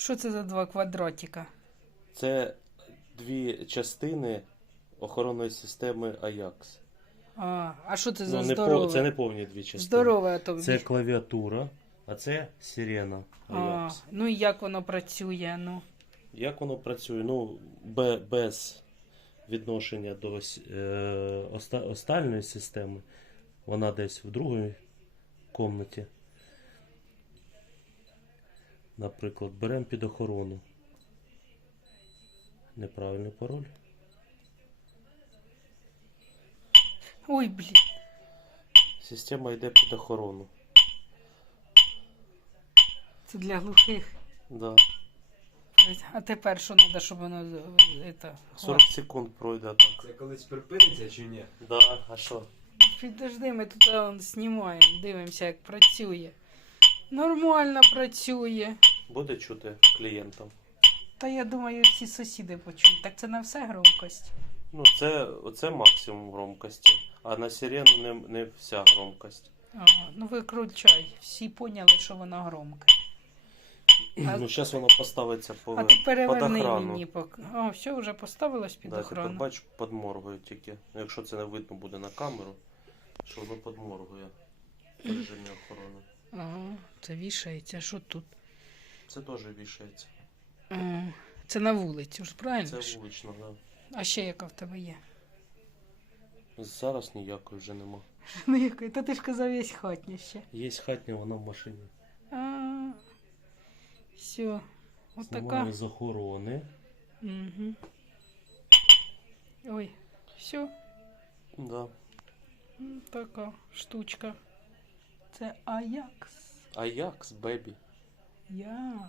Що це за два квадратика? Це дві частини охоронної системи Аякс. А, а що це ну, за здорове? Не, по... Це не повні дві частини. Здорове то Це клавіатура, а це сирена Аякс. А, ну і як воно працює, ну. Як воно працює? Ну, без відношення до остальної системи. Вона десь в другій кімнаті. Наприклад, беремо під охорону. Неправильний пароль. Ой, блін. Система йде під охорону. Це для глухих. Да. А тепер що треба, щоб воно. 40 секунд пройде так. Це колись припиниться чи ні? Да, А що? Підожди, ми тут але, знімаємо, дивимося, як працює. Нормально працює. Буде чути клієнтам. Та я думаю, всі сусіди почують. Так це на все громкость. Ну, це, це максимум громкості. А на сирену не, не вся громкость. Ага. Ну викручай. всі поняли, що вона громка. Ну зараз вона поставиться а по охорону. А переверни мені. А, поки... все вже поставилось підвод. Да, так, Тепер бачу, подморгують тільки. Ну, якщо це не видно буде на камеру, що воно подморгує охорони. Ага, це вішається, що тут. Це теж вішається. Це на вулиці, ж правильно. Це вулично, так. Да. А ще яка в тебе є. Зараз ніякої вже нема. Та ти ж казав, є хатня ще. Є хатня, вона в машині. А -а -а -а. Все. Ось така. Такі Угу. <говор�> <говор�> Ой, все. <говор�> да. Вот така штучка. Це Аякс. Аякс, Бебі. Yeah.